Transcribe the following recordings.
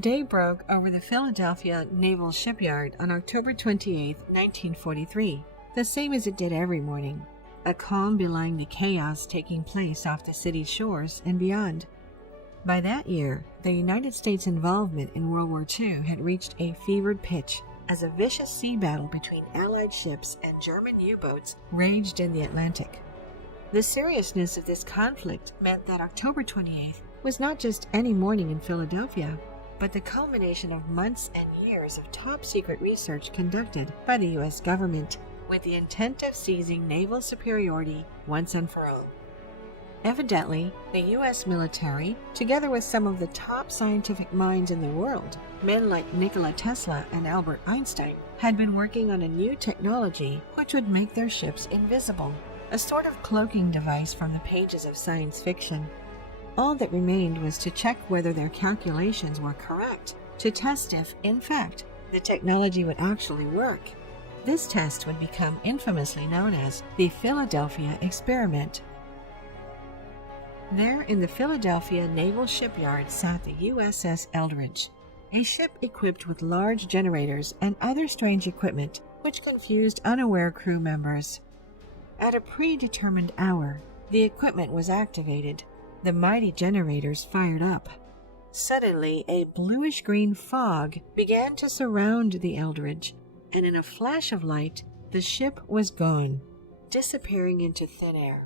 Day broke over the Philadelphia Naval Shipyard on October 28, 1943, the same as it did every morning, a calm belying the chaos taking place off the city's shores and beyond. By that year, the United States' involvement in World War II had reached a fevered pitch as a vicious sea battle between Allied ships and German U-boats raged in the Atlantic. The seriousness of this conflict meant that October 28th was not just any morning in Philadelphia, but the culmination of months and years of top-secret research conducted by the U.S. government with the intent of seizing naval superiority once and for all. Evidently, the U.S. military, together with some of the top scientific minds in the world, men like Nikola Tesla and Albert Einstein, had been working on a new technology which would make their ships invisible, a sort of cloaking device from the pages of science fiction. All that remained was to check whether their calculations were correct, to test if, in fact, the technology would actually work. This test would become infamously known as the Philadelphia Experiment. There in the Philadelphia Naval Shipyard sat the USS Eldridge, a ship equipped with large generators and other strange equipment which confused unaware crew members. At a predetermined hour, the equipment was activated. The mighty generators fired up. Suddenly, a bluish-green fog began to surround the Eldridge, and in a flash of light, the ship was gone, disappearing into thin air.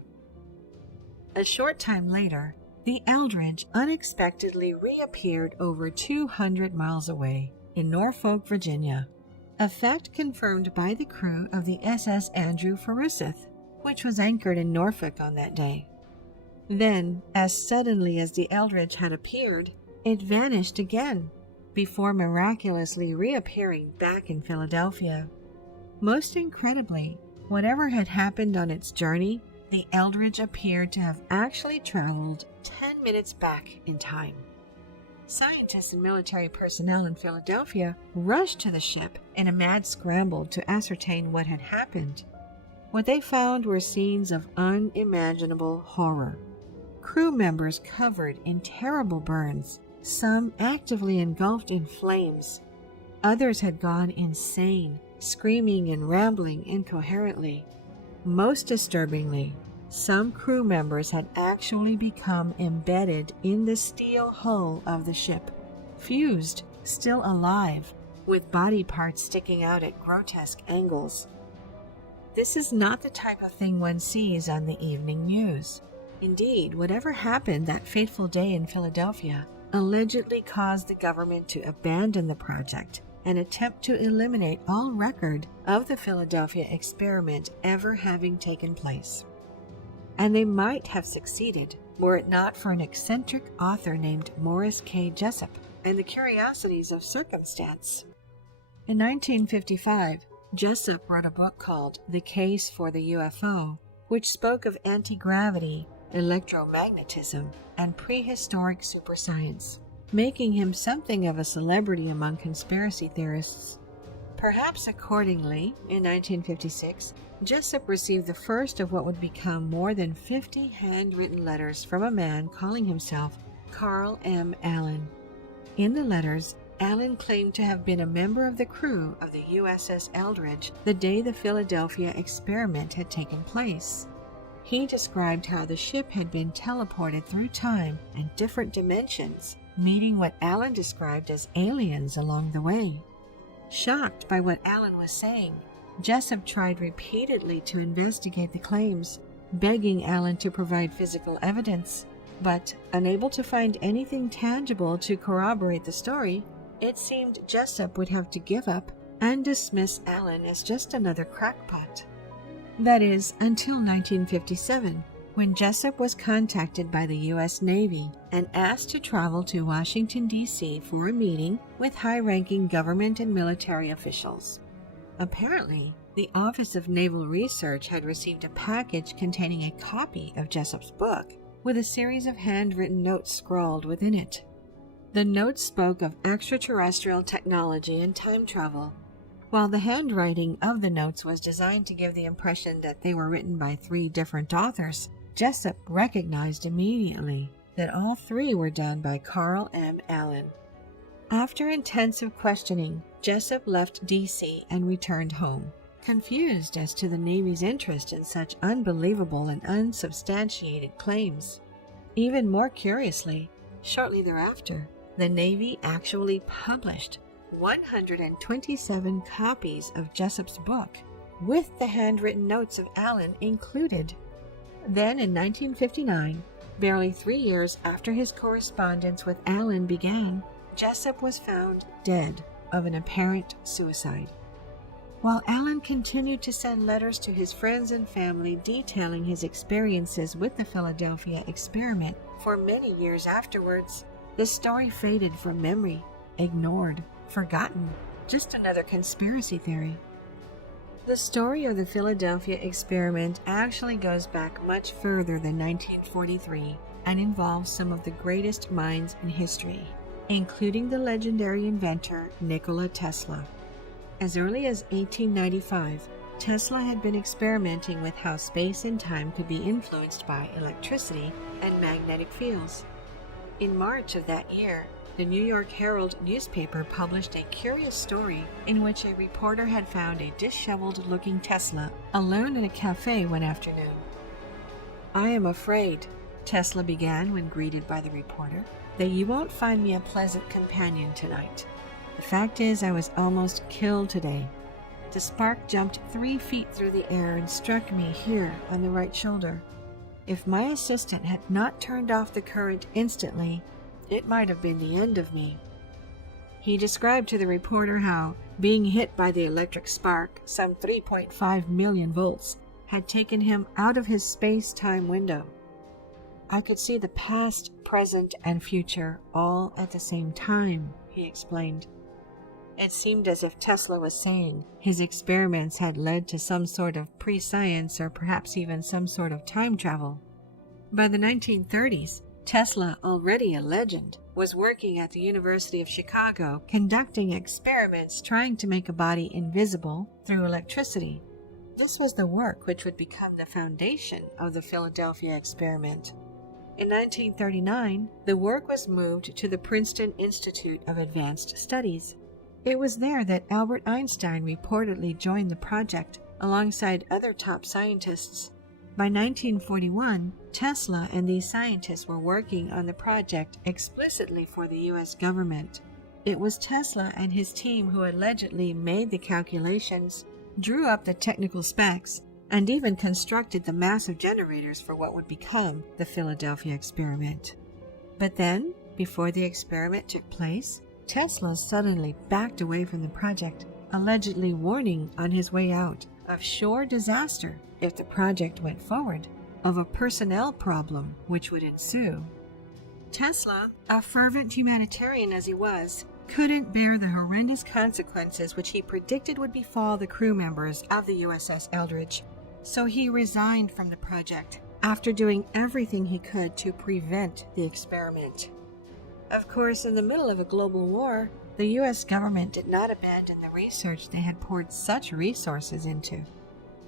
A short time later, the Eldridge unexpectedly reappeared over 200 miles away in Norfolk, Virginia, a fact confirmed by the crew of the SS Andrew Forsyth, which was anchored in Norfolk on that day. Then, as suddenly as the Eldridge had appeared, it vanished again, before miraculously reappearing back in Philadelphia. Most incredibly, whatever had happened on its journey, the Eldridge appeared to have actually traveled 10 minutes back in time. Scientists and military personnel in Philadelphia rushed to the ship in a mad scramble to ascertain what had happened. What they found were scenes of unimaginable horror. Crew members covered in terrible burns, some actively engulfed in flames. Others had gone insane, screaming and rambling incoherently. Most disturbingly, some crew members had actually become embedded in the steel hull of the ship, fused, still alive, with body parts sticking out at grotesque angles. This is not the type of thing one sees on the evening news. Indeed, whatever happened that fateful day in Philadelphia allegedly caused the government to abandon the project and attempt to eliminate all record of the Philadelphia experiment ever having taken place. And they might have succeeded were it not for an eccentric author named Morris K. Jessup and the curiosities of circumstance. In 1955, Jessup wrote a book called The Case for the UFO, which spoke of anti-gravity, electromagnetism, and prehistoric superscience, making him something of a celebrity among conspiracy theorists. Perhaps accordingly, in 1956, Jessup received the first of what would become more than 50 handwritten letters from a man calling himself Carl M. Allen. In the letters, Allen claimed to have been a member of the crew of the USS Eldridge the day the Philadelphia experiment had taken place. He described how the ship had been teleported through time and different dimensions, meeting what Allen described as aliens along the way. Shocked by what Allen was saying, Jessup tried repeatedly to investigate the claims, begging Allen to provide physical evidence, but unable to find anything tangible to corroborate the story, it seemed Jessup would have to give up and dismiss Allen as just another crackpot. That is, until 1957, when Jessup was contacted by the U.S. Navy and asked to travel to Washington, D.C. for a meeting with high-ranking government and military officials. Apparently, the Office of Naval Research had received a package containing a copy of Jessup's book, with a series of handwritten notes scrawled within it. The notes spoke of extraterrestrial technology and time travel. While the handwriting of the notes was designed to give the impression that they were written by 3 different authors, Jessup recognized immediately that all 3 were done by Carl M. Allen. After intensive questioning, Jessup left D.C. and returned home, confused as to the Navy's interest in such unbelievable and unsubstantiated claims. Even more curiously, shortly thereafter, the Navy actually published 127 copies of Jessup's book, with the handwritten notes of Allen included. Then in 1959, barely 3 years after his correspondence with Allen began, Jessup was found dead of an apparent suicide. While Allen continued to send letters to his friends and family detailing his experiences with the Philadelphia experiment for many years afterwards, the story faded from memory, ignored, forgotten, just another conspiracy theory. The story of the Philadelphia experiment actually goes back much further than 1943 and involves some of the greatest minds in history, including the legendary inventor Nikola Tesla. As early as 1895, Tesla had been experimenting with how space and time could be influenced by electricity and magnetic fields. In March of that year, the New York Herald newspaper published a curious story in which a reporter had found a disheveled-looking Tesla alone in a cafe one afternoon. "I am afraid," Tesla began when greeted by the reporter, "that you won't find me a pleasant companion tonight. The fact is, I was almost killed today. The spark jumped 3 feet through the air and struck me here on the right shoulder. If my assistant had not turned off the current instantly, it might have been the end of me." He described to the reporter how being hit by the electric spark, some 3.5 million volts, had taken him out of his space-time window. "I could see the past, present, and future all at the same time," he explained. It seemed as if Tesla was saying his experiments had led to some sort of pre-science or perhaps even some sort of time travel. By the 1930s, Tesla, already a legend, was working at the University of Chicago conducting experiments trying to make a body invisible through electricity. This was the work which would become the foundation of the Philadelphia experiment. In 1939, the work was moved to the Princeton Institute of Advanced Studies. It was there that Albert Einstein reportedly joined the project alongside other top scientists. By 1941, Tesla and these scientists were working on the project explicitly for the U.S. government. It was Tesla and his team who allegedly made the calculations, drew up the technical specs, and even constructed the massive generators for what would become the Philadelphia experiment. But then, before the experiment took place, Tesla suddenly backed away from the project, allegedly warning on his way out of sure disaster if the project went forward, of a personnel problem which would ensue. Tesla, a fervent humanitarian as he was, couldn't bear the horrendous consequences which he predicted would befall the crew members of the USS Eldridge, so he resigned from the project after doing everything he could to prevent the experiment. Of course, in the middle of a global war, the U.S. government did not abandon the research they had poured such resources into.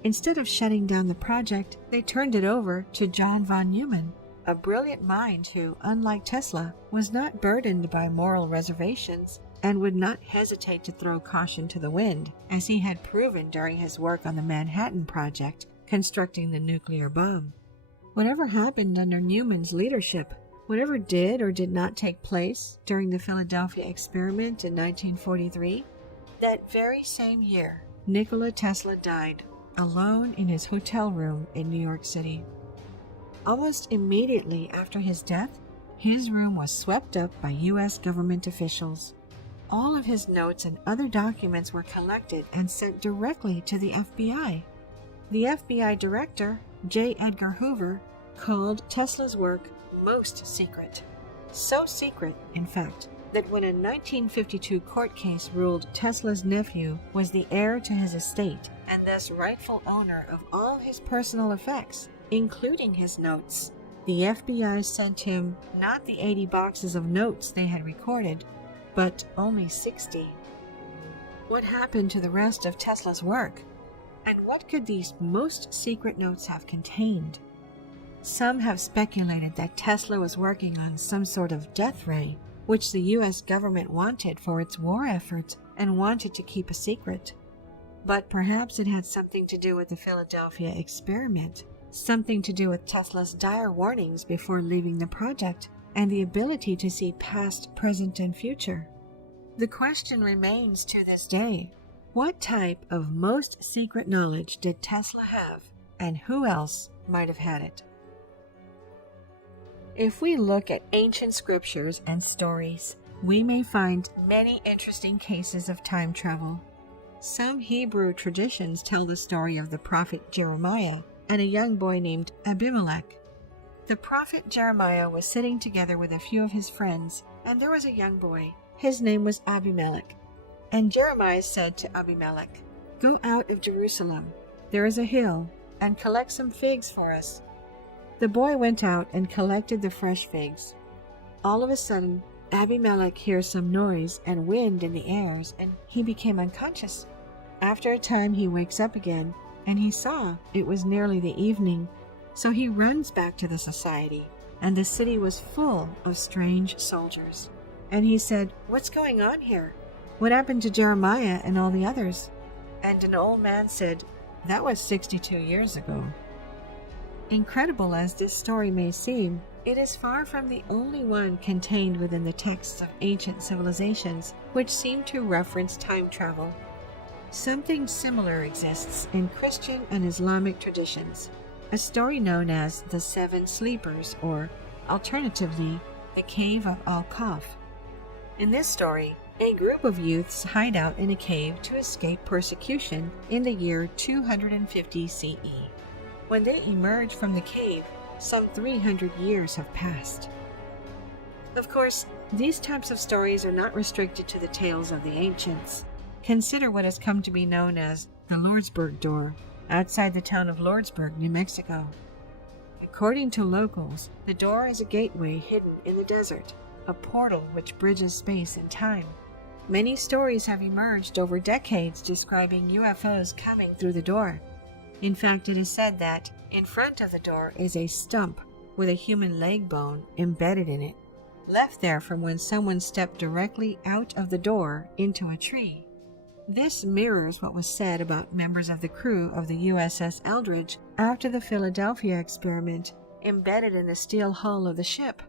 Instead of shutting down the project, they turned it over to John von Neumann, a brilliant mind who, unlike Tesla, was not burdened by moral reservations and would not hesitate to throw caution to the wind, as he had proven during his work on the Manhattan Project, constructing the nuclear bomb. Whatever happened under Neumann's leadership, whatever did or did not take place during the Philadelphia experiment in 1943, that very same year, Nikola Tesla died, alone in his hotel room in New York City. Almost immediately after his death, his room was swept up by U.S. government officials. All of his notes and other documents were collected and sent directly to the FBI. The FBI director, J. Edgar Hoover, called Tesla's work most secret. So secret, in fact, that when a 1952 court case ruled Tesla's nephew was the heir to his estate and thus rightful owner of all his personal effects, including his notes, the FBI sent him not the 80 boxes of notes they had recorded, but only 60. What happened to the rest of Tesla's work? And what could these most secret notes have contained? Some have speculated that Tesla was working on some sort of death ray, which the U.S. government wanted for its war effort and wanted to keep a secret. But perhaps it had something to do with the Philadelphia experiment, something to do with Tesla's dire warnings before leaving the project, and the ability to see past, present, and future. The question remains to this day, what type of most secret knowledge did Tesla have, and who else might have had it? If we look at ancient scriptures and stories, we may find many interesting cases of time travel. Some Hebrew traditions tell the story of the prophet Jeremiah and a young boy named Abimelech. The prophet Jeremiah was sitting together with a few of his friends, and there was a young boy. His name was Abimelech. And Jeremiah said to Abimelech, "Go out of Jerusalem. There is a hill, and collect some figs for us." The boy went out and collected the fresh figs. All of a sudden, Abimelech hears some noise and wind in the airs, and he became unconscious. After a time, he wakes up again, and he saw it was nearly the evening. So he runs back to the society, and the city was full of strange soldiers. And he said, "What's going on here? What happened to Jeremiah and all the others?" And an old man said, "That was 62 years ago." Incredible as this story may seem, it is far from the only one contained within the texts of ancient civilizations which seem to reference time travel. Something similar exists in Christian and Islamic traditions, a story known as the Seven Sleepers, or alternatively, the Cave of Al-Kahf. In this story, a group of youths hide out in a cave to escape persecution in the year 250 CE. When they emerge from the cave, some 300 years have passed. Of course, these types of stories are not restricted to the tales of the ancients. Consider what has come to be known as the Lordsburg Door, outside the town of Lordsburg, New Mexico. According to locals, the door is a gateway hidden in the desert, a portal which bridges space and time. Many stories have emerged over decades describing UFOs coming through the door. In fact, it is said that in front of the door is a stump with a human leg bone embedded in it, left there from when someone stepped directly out of the door into a tree. This mirrors what was said about members of the crew of the USS Eldridge after the Philadelphia experiment, embedded in the steel hull of the ship.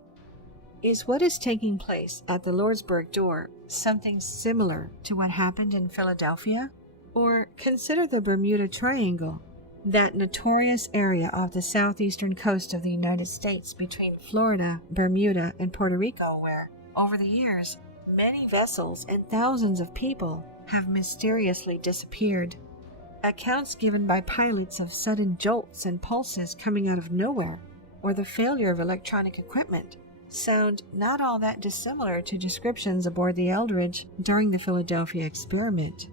Is what is taking place at the Lordsburg Door something similar to what happened in Philadelphia? Or consider the Bermuda Triangle, that notorious area off the southeastern coast of the United States between Florida, Bermuda, and Puerto Rico, where, over the years, many vessels and thousands of people have mysteriously disappeared. Accounts given by pilots of sudden jolts and pulses coming out of nowhere, or the failure of electronic equipment, sound not all that dissimilar to descriptions aboard the Eldridge during the Philadelphia experiment.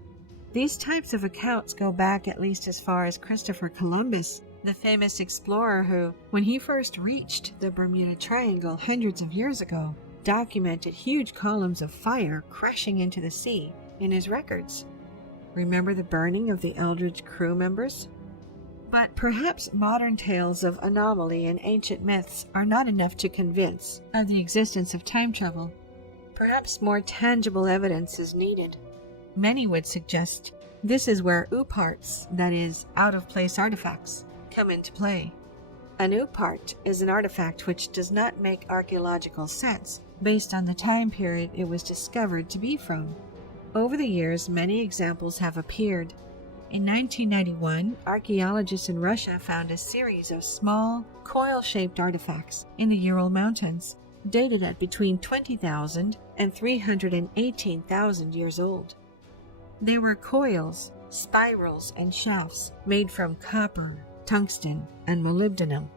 These types of accounts go back at least as far as Christopher Columbus, the famous explorer who, when he first reached the Bermuda Triangle hundreds of years ago, documented huge columns of fire crashing into the sea in his records. Remember the burning of the Eldridge crew members? But perhaps modern tales of anomaly and ancient myths are not enough to convince of the existence of time travel. Perhaps more tangible evidence is needed. Many would suggest this is where OOPArts, that is, out-of-place artifacts, come into play. An OOPArt is an artifact which does not make archaeological sense based on the time period it was discovered to be from. Over the years, many examples have appeared. In 1991, archaeologists in Russia found a series of small, coil-shaped artifacts in the Ural Mountains, dated at between 20,000 and 318,000 years old. They were coils, spirals, and shafts made from copper, tungsten, and molybdenum.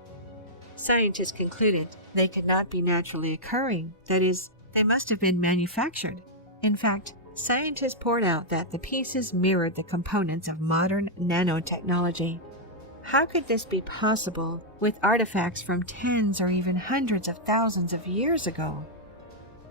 Scientists concluded they could not be naturally occurring, that is, they must have been manufactured. In fact, scientists poured out that the pieces mirrored the components of modern nanotechnology. How could this be possible with artifacts from tens or even hundreds of thousands of years ago?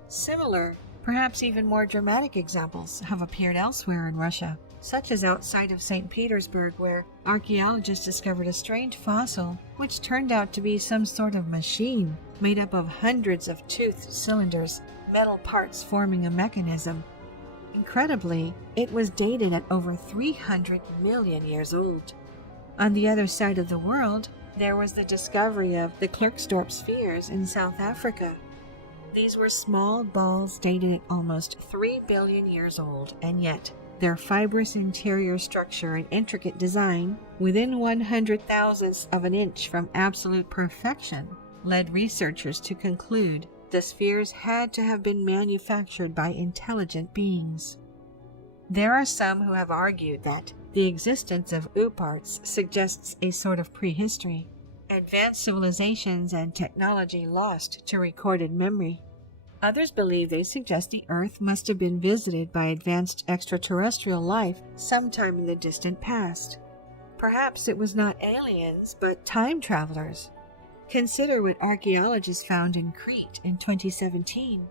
Similar, perhaps even more dramatic examples have appeared elsewhere in Russia, such as outside of St. Petersburg, where archaeologists discovered a strange fossil which turned out to be some sort of machine made up of hundreds of toothed cylinders, metal parts forming a mechanism. Incredibly, it was dated at over 300 million years old. On the other side of the world, there was the discovery of the Klerksdorp spheres in South Africa. These were small balls dated at almost 3 billion years old, and yet their fibrous interior structure and intricate design, within 100,000ths of an inch from absolute perfection, led researchers to conclude the spheres had to have been manufactured by intelligent beings. There are some who have argued that the existence of UPARTs suggests a sort of prehistory, advanced civilizations and technology lost to recorded memory. Others believe they suggest the Earth must have been visited by advanced extraterrestrial life sometime in the distant past. Perhaps it was not aliens, but time travelers. Consider what archaeologists found in Crete in 2017.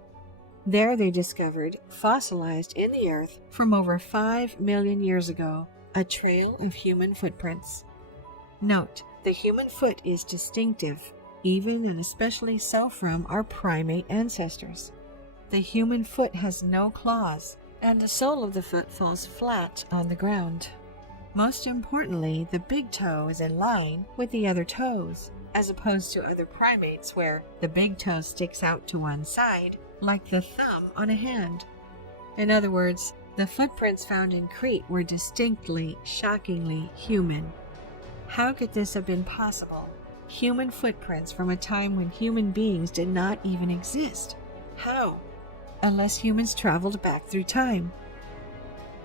There they discovered, fossilized in the earth from over 5 million years ago, a trail of human footprints. Note, the human foot is distinctive, even and especially so from our primate ancestors. The human foot has no claws, and the sole of the foot falls flat on the ground. Most importantly, the big toe is in line with the other toes, as opposed to other primates where the big toe sticks out to one side, like the thumb on a hand. In other words, the footprints found in Crete were distinctly, shockingly human. How could this have been possible? Human footprints from a time when human beings did not even exist. How? Unless humans traveled back through time.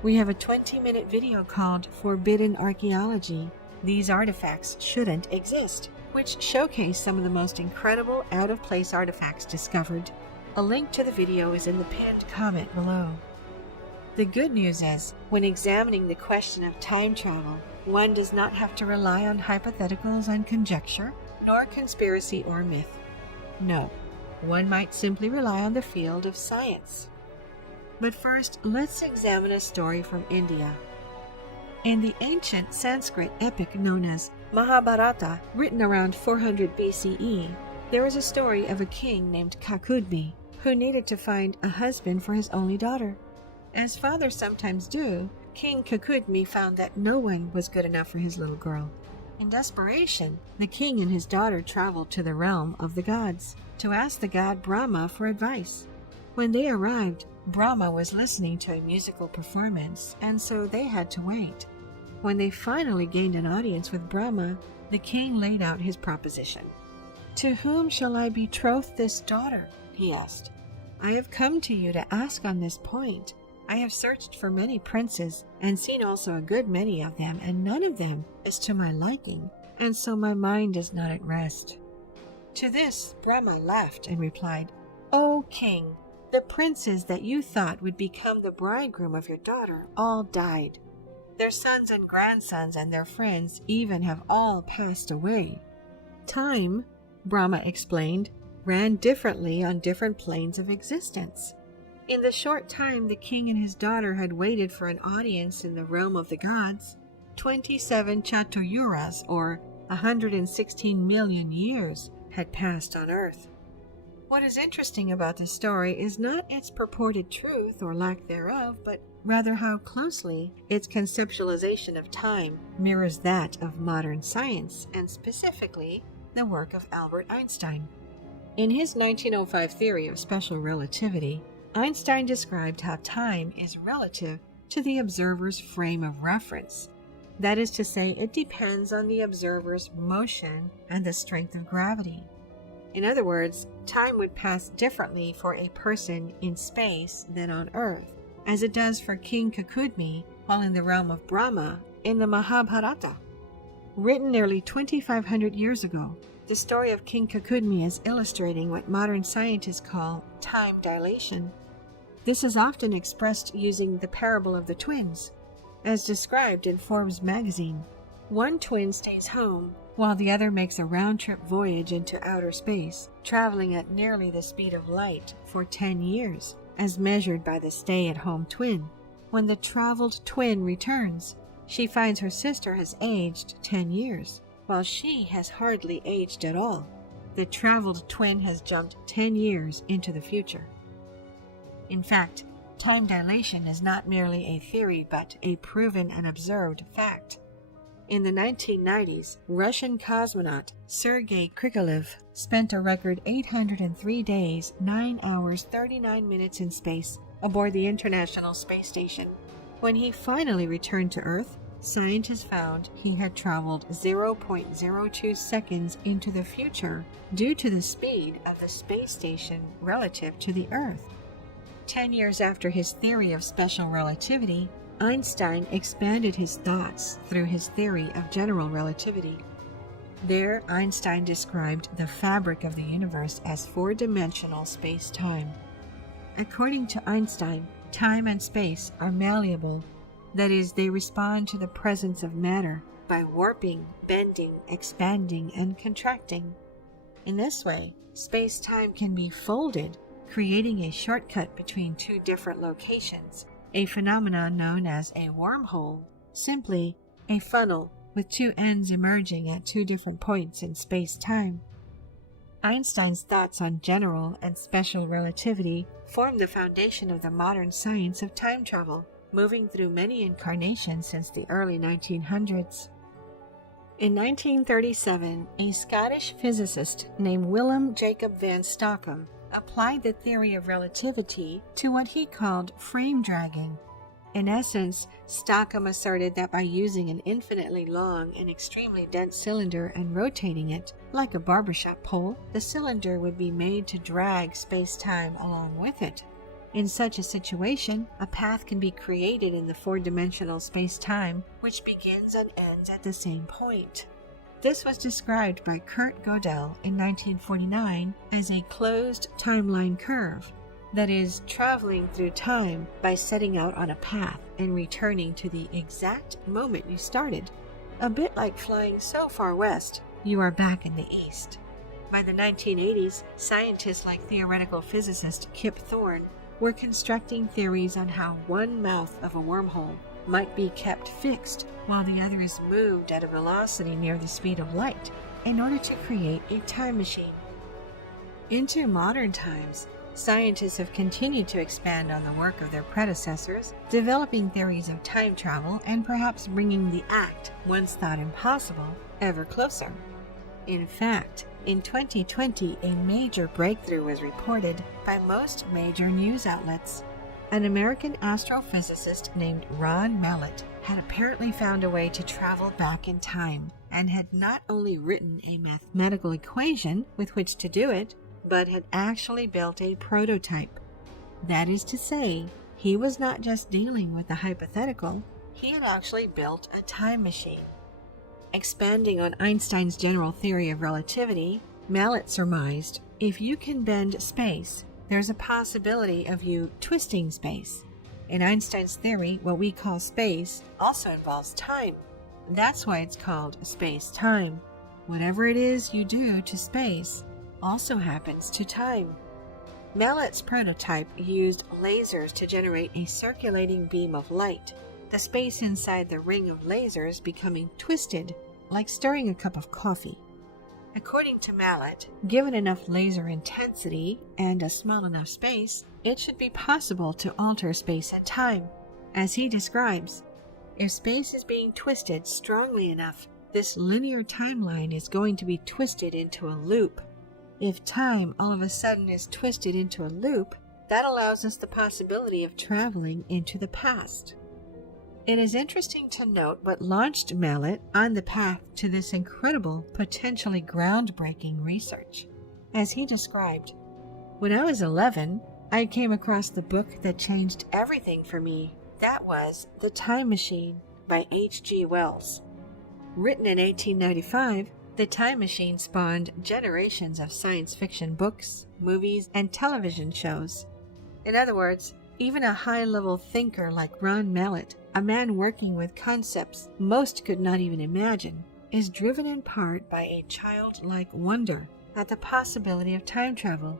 We have a 20-minute video called Forbidden Archaeology. These artifacts shouldn't exist, which showcase some of the most incredible out-of-place artifacts discovered. A link to the video is in the pinned comment below. The good news is, when examining the question of time travel, one does not have to rely on hypotheticals and conjecture, nor conspiracy or myth. No, one might simply rely on the field of science. But first, let's examine a story from India. In the ancient Sanskrit epic known as Mahabharata, written around 400 BCE, there is a story of a king named Kakudmi who needed to find a husband for his only daughter. As fathers sometimes do, King Kakudmi found that no one was good enough for his little girl. In desperation, the king and his daughter traveled to the realm of the gods to ask the god Brahma for advice. When they arrived, Brahma was listening to a musical performance, and so they had to wait. When they finally gained an audience with Brahma, the king laid out his proposition. "To whom shall I betroth this daughter?" he asked. "I have come to you to ask on this point. I have searched for many princes, and seen also a good many of them, and none of them is to my liking, and so my mind is not at rest." To this, Brahma laughed and replied, "O king, the princes that you thought would become the bridegroom of your daughter all died. Their sons and grandsons and their friends even have all passed away. Time," Brahma explained, "ran differently on different planes of existence. In the short time the king and his daughter had waited for an audience in the realm of the gods, 27 Chaturyugas, or 116 million years, had passed on earth." What is interesting about this story is not its purported truth or lack thereof, but rather how closely its conceptualization of time mirrors that of modern science, and specifically the work of Albert Einstein. In his 1905 theory of special relativity, Einstein described how time is relative to the observer's frame of reference. That is to say, it depends on the observer's motion and the strength of gravity. In other words, time would pass differently for a person in space than on Earth, as it does for King Kakudmi while in the realm of Brahma in the Mahabharata. Written nearly 2,500 years ago, the story of King Kakudmi is illustrating what modern scientists call time dilation. This is often expressed using the parable of the twins, as described in Forbes magazine. One twin stays home, while the other makes a round-trip voyage into outer space, traveling at nearly the speed of light for 10 years, as measured by the stay-at-home twin. When the traveled twin returns, she finds her sister has aged 10 years, while she has hardly aged at all. The traveled twin has jumped 10 years into the future. In fact, time dilation is not merely a theory but a proven and observed fact. In the 1990s, Russian cosmonaut Sergei Krikalev spent a record 803 days, 9 hours, 39 minutes in space aboard the International Space Station. When he finally returned to Earth, scientists found he had traveled 0.02 seconds into the future due to the speed of the space station relative to the Earth. 10 years after his theory of special relativity, Einstein expanded his thoughts through his theory of general relativity. There, Einstein described the fabric of the universe as four-dimensional space-time. According to Einstein, time and space are malleable. That is, they respond to the presence of matter by warping, bending, expanding, and contracting. In this way, space-time can be folded, creating a shortcut between two different locations, a phenomenon known as a wormhole, simply a funnel with two ends emerging at two different points in space-time. Einstein's thoughts on general and special relativity formed the foundation of the modern science of time travel, moving through many incarnations since the early 1900s. In 1937, a Scottish physicist named Willem Jacob van Stockham applied the theory of relativity to what he called frame dragging. In essence, Stockham asserted that by using an infinitely long and extremely dense cylinder and rotating it, like a barbershop pole, the cylinder would be made to drag space-time along with it. In such a situation, a path can be created in the four-dimensional space-time, which begins and ends at the same point. This was described by Kurt Gödel in 1949 as a closed timeline curve, that is, traveling through time by setting out on a path and returning to the exact moment you started, a bit like flying so far west you are back in the east. By the 1980s, scientists like theoretical physicist Kip Thorne were constructing theories on how one mouth of a wormhole might be kept fixed while the other is moved at a velocity near the speed of light in order to create a time machine. Into modern times, scientists have continued to expand on the work of their predecessors, developing theories of time travel and perhaps bringing the act, once thought impossible, ever closer. In fact, in 2020, a major breakthrough was reported by most major news outlets. An American astrophysicist named Ron Mallett had apparently found a way to travel back in time and had not only written a mathematical equation with which to do it, but had actually built a prototype. That is to say, he was not just dealing with the hypothetical, he had actually built a time machine. Expanding on Einstein's general theory of relativity, Mallett surmised, if you can bend space, there's a possibility of you twisting space. In Einstein's theory, what we call space also involves time. That's why it's called space-time. Whatever it is you do to space also happens to time. Mallett's prototype used lasers to generate a circulating beam of light, the space inside the ring of lasers becoming twisted, like stirring a cup of coffee. According to Mallett, given enough laser intensity and a small enough space, it should be possible to alter space and time. As he describes, if space is being twisted strongly enough, this linear timeline is going to be twisted into a loop. If time all of a sudden is twisted into a loop, that allows us the possibility of traveling into the past. It is interesting to note what launched Mallett on the path to this incredible, potentially groundbreaking research. As he described, when I was 11, I came across the book that changed everything for me. That was The Time Machine by H.G. Wells. Written in 1895, The Time Machine spawned generations of science fiction books, movies, and television shows. In other words, even a high-level thinker like Ron Mallett, a man working with concepts most could not even imagine, is driven in part by a childlike wonder at the possibility of time travel.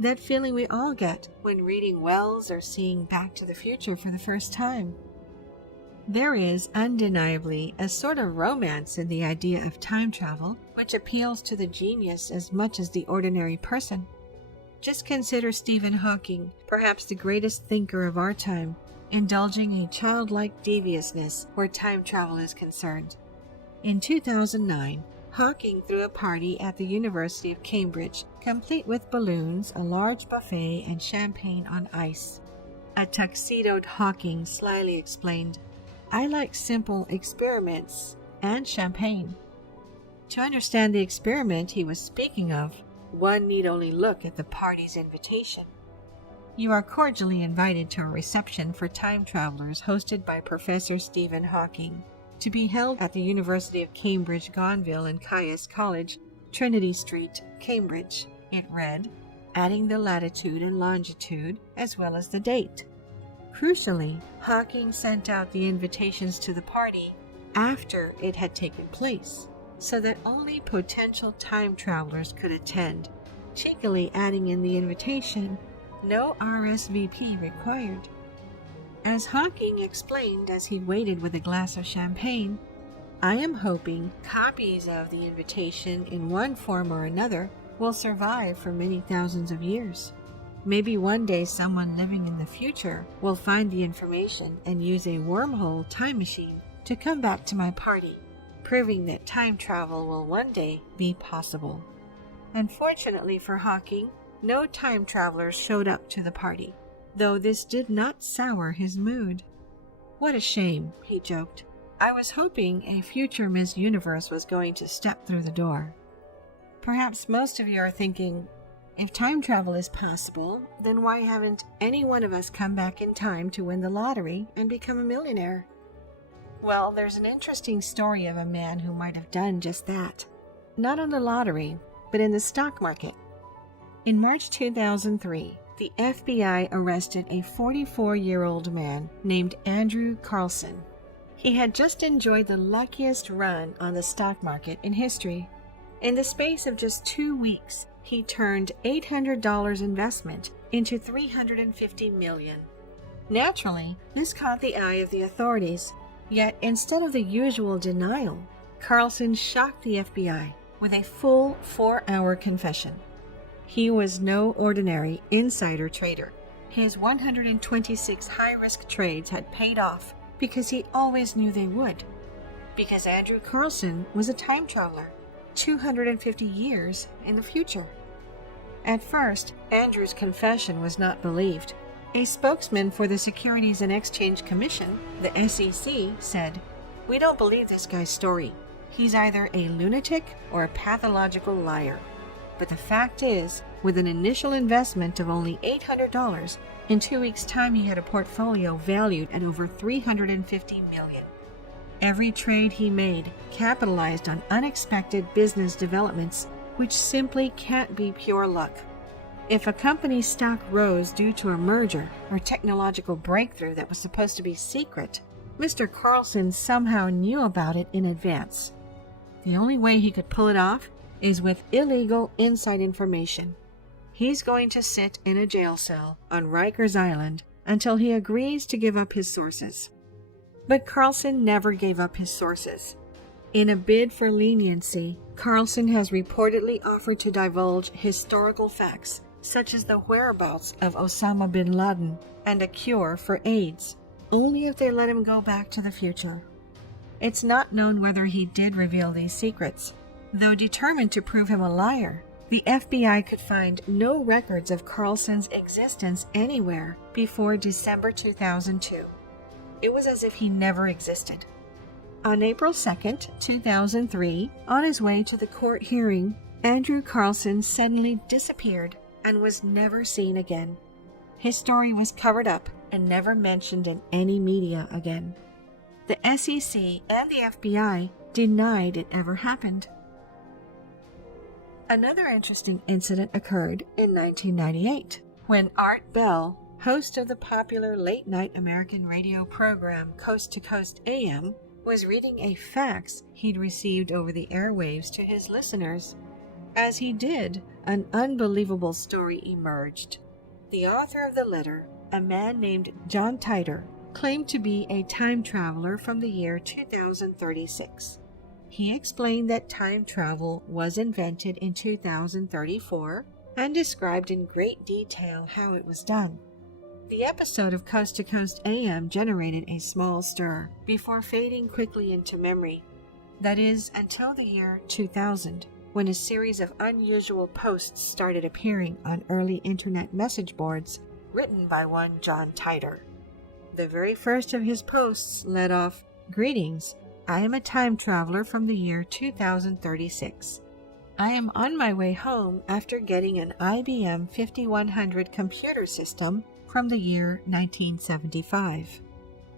That feeling we all get when reading Wells or seeing Back to the Future for the first time. There is undeniably a sort of romance in the idea of time travel which appeals to the genius as much as the ordinary person. Just consider Stephen Hawking, perhaps the greatest thinker of our time, indulging a childlike deviousness where time travel is concerned. In 2009, Hawking threw a party at the University of Cambridge, complete with balloons, a large buffet, and champagne on ice. A tuxedoed Hawking slyly explained, "I like simple experiments and champagne." To understand the experiment he was speaking of, one need only look at the party's invitation. You are cordially invited to a reception for time travelers hosted by Professor Stephen Hawking, to be held at the University of Cambridge, Gonville and Caius College, Trinity Street, Cambridge, it read, adding the latitude and longitude as well as the date. Crucially, Hawking sent out the invitations to the party after it had taken place, so that only potential time travelers could attend, cheekily adding in the invitation, "No RSVP required." As Hawking explained as he waited with a glass of champagne, "I am hoping copies of the invitation in one form or another will survive for many thousands of years. Maybe one day someone living in the future will find the information and use a wormhole time machine to come back to my party, proving that time travel will one day be possible." Unfortunately for Hawking, no time travelers showed up to the party, though this did not sour his mood. "What a shame," he joked. "I was hoping a future Miss Universe was going to step through the door." Perhaps most of you are thinking, if time travel is possible, then why haven't any one of us come back in time to win the lottery and become a millionaire? Well, there's an interesting story of a man who might have done just that. Not on the lottery, but in the stock market. In March 2003, the FBI arrested a 44-year-old man named Andrew Carlson. He had just enjoyed the luckiest run on the stock market in history. In the space of just 2 weeks, he turned $800 investment into $350 million. Naturally, this caught the eye of the authorities. Yet, instead of the usual denial, Carlson shocked the FBI with a full 4-hour confession. He was no ordinary insider trader. His 126 high-risk trades had paid off because he always knew they would. Because Andrew Carlson was a time traveler, 250 years in the future. At first, Andrew's confession was not believed. A spokesman for the Securities and Exchange Commission, the SEC, said, "We don't believe this guy's story. He's either a lunatic or a pathological liar." But the fact is, with an initial investment of only $800, in 2 weeks' time he had a portfolio valued at over $350 million. Every trade he made capitalized on unexpected business developments, which simply can't be pure luck. If a company's stock rose due to a merger or technological breakthrough that was supposed to be secret, Mr. Carlson somehow knew about it in advance. The only way he could pull it off is with illegal inside information. He's going to sit in a jail cell on Rikers Island until he agrees to give up his sources. But Carlson never gave up his sources. In a bid for leniency, Carlson has reportedly offered to divulge historical facts, such as the whereabouts of Osama bin Laden and a cure for AIDS, only if they let him go back to the future. It's not known whether he did reveal these secrets. Though determined to prove him a liar, the FBI could find no records of Carlson's existence anywhere before December 2002. It was as if he never existed. On April 2nd, 2003, on his way to the court hearing, Andrew Carlson suddenly disappeared and was never seen again. His story was covered up and never mentioned in any media again. The SEC and the FBI denied it ever happened. Another interesting incident occurred in 1998, when Art Bell, host of the popular late-night American radio program Coast to Coast AM, was reading a fax he'd received over the airwaves to his listeners. As he did, an unbelievable story emerged. The author of the letter, a man named John Titor, claimed to be a time traveler from the year 2036. He explained that time travel was invented in 2034 and described in great detail how it was done. The episode of Coast to Coast AM generated a small stir before fading quickly into memory. That is, until the year 2000, when a series of unusual posts started appearing on early internet message boards written by one John Titor. The very first of his posts led off, "Greetings, I am a time traveler from the year 2036. I am on my way home after getting an IBM 5100 computer system from the year 1975.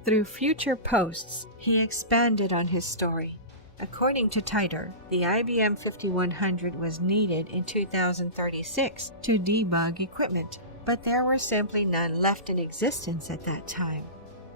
Through future posts, he expanded on his story. According to Titor, the IBM 5100 was needed in 2036 to debug equipment, but there were simply none left in existence at that time.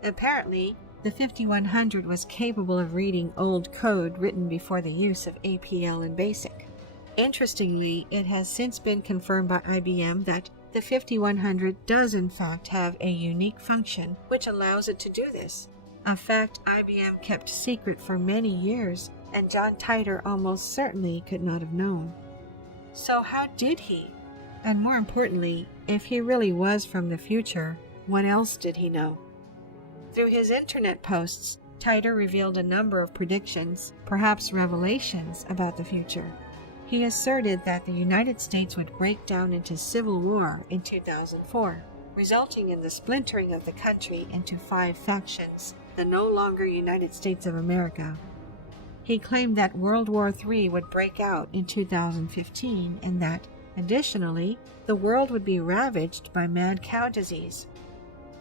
Apparently, the 5100 was capable of reading old code written before the use of APL and BASIC. Interestingly, it has since been confirmed by IBM that the 5100 does in fact have a unique function which allows it to do this, a fact IBM kept secret for many years and John Titor almost certainly could not have known. So how did he? And more importantly, if he really was from the future, what else did he know? Through his internet posts, Titor revealed a number of predictions, perhaps revelations, about the future. He asserted that the United States would break down into civil war in 2004, resulting in the splintering of the country into 5 factions, the no longer United States of America. He claimed that World War III would break out in 2015 and that, additionally, the world would be ravaged by mad cow disease.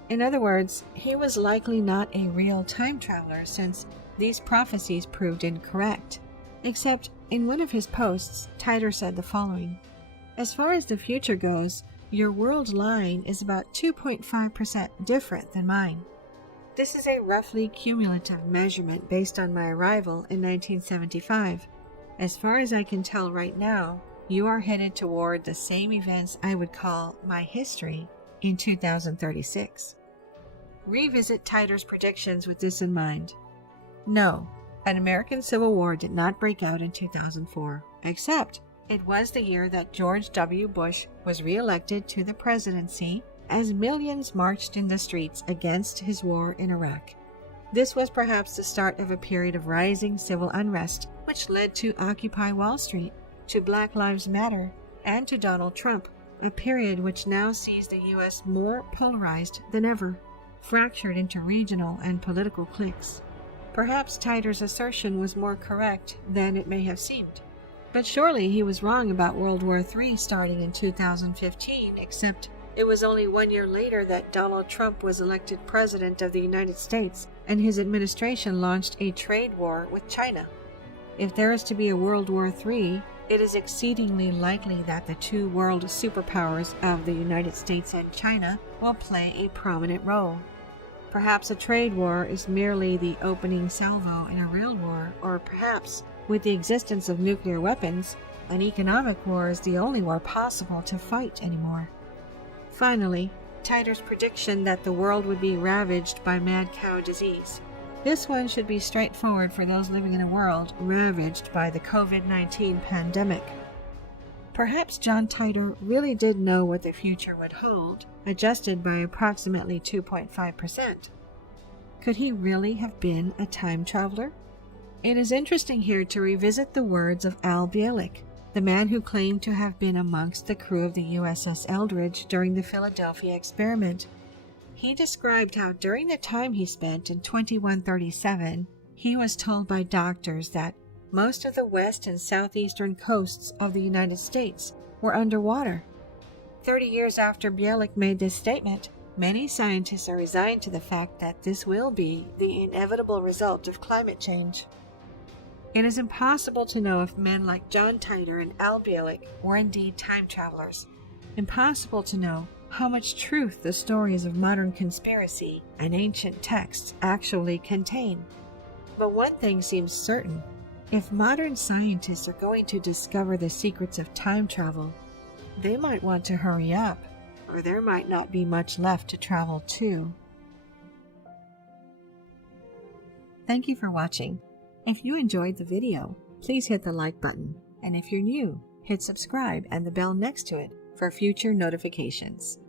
In other words, he was likely not a real time traveler since these prophecies proved incorrect. Except, in one of his posts, Titor said the following: "As far as the future goes, your world line is about 2.5% different than mine. This is a roughly cumulative measurement based on my arrival in 1975. As far as I can tell right now, you are headed toward the same events I would call my history in 2036. Revisit Titor's predictions with this in mind. No, an American Civil War did not break out in 2004, except it was the year that George W. Bush was re-elected to the presidency as millions marched in the streets against his war in Iraq. This was perhaps the start of a period of rising civil unrest, which led to Occupy Wall Street, to Black Lives Matter, and to Donald Trump, a period which now sees the U.S. more polarized than ever, fractured into regional and political cliques. Perhaps Titor's assertion was more correct than it may have seemed. But surely he was wrong about World War III starting in 2015, except it was only 1 year later that Donald Trump was elected President of the United States, and his administration launched a trade war with China. If there is to be a World War III, it is exceedingly likely that the 2 world superpowers of the United States and China will play a prominent role. Perhaps a trade war is merely the opening salvo in a real war, or perhaps, with the existence of nuclear weapons, an economic war is the only war possible to fight anymore. Finally, Titor's prediction that the world would be ravaged by mad cow disease. This one should be straightforward for those living in a world ravaged by the COVID-19 pandemic. Perhaps John Titor really did know what the future would hold, adjusted by approximately 2.5%. Could he really have been a time traveler? It is interesting here to revisit the words of Al Bielek, the man who claimed to have been amongst the crew of the USS Eldridge during the Philadelphia experiment. He described how during the time he spent in 2137, he was told by doctors that most of the west and southeastern coasts of the United States were underwater. 30 years after Bielek made this statement, many scientists are resigned to the fact that this will be the inevitable result of climate change. It is impossible to know if men like John Titor and Al Bielek were indeed time travelers. Impossible to know how much truth the stories of modern conspiracy and ancient texts actually contain. But one thing seems certain. If modern scientists are going to discover the secrets of time travel, they might want to hurry up, or there might not be much left to travel to. Thank you for watching. If you enjoyed the video, please hit the like button, and if you're new, hit subscribe and the bell next to it for future notifications.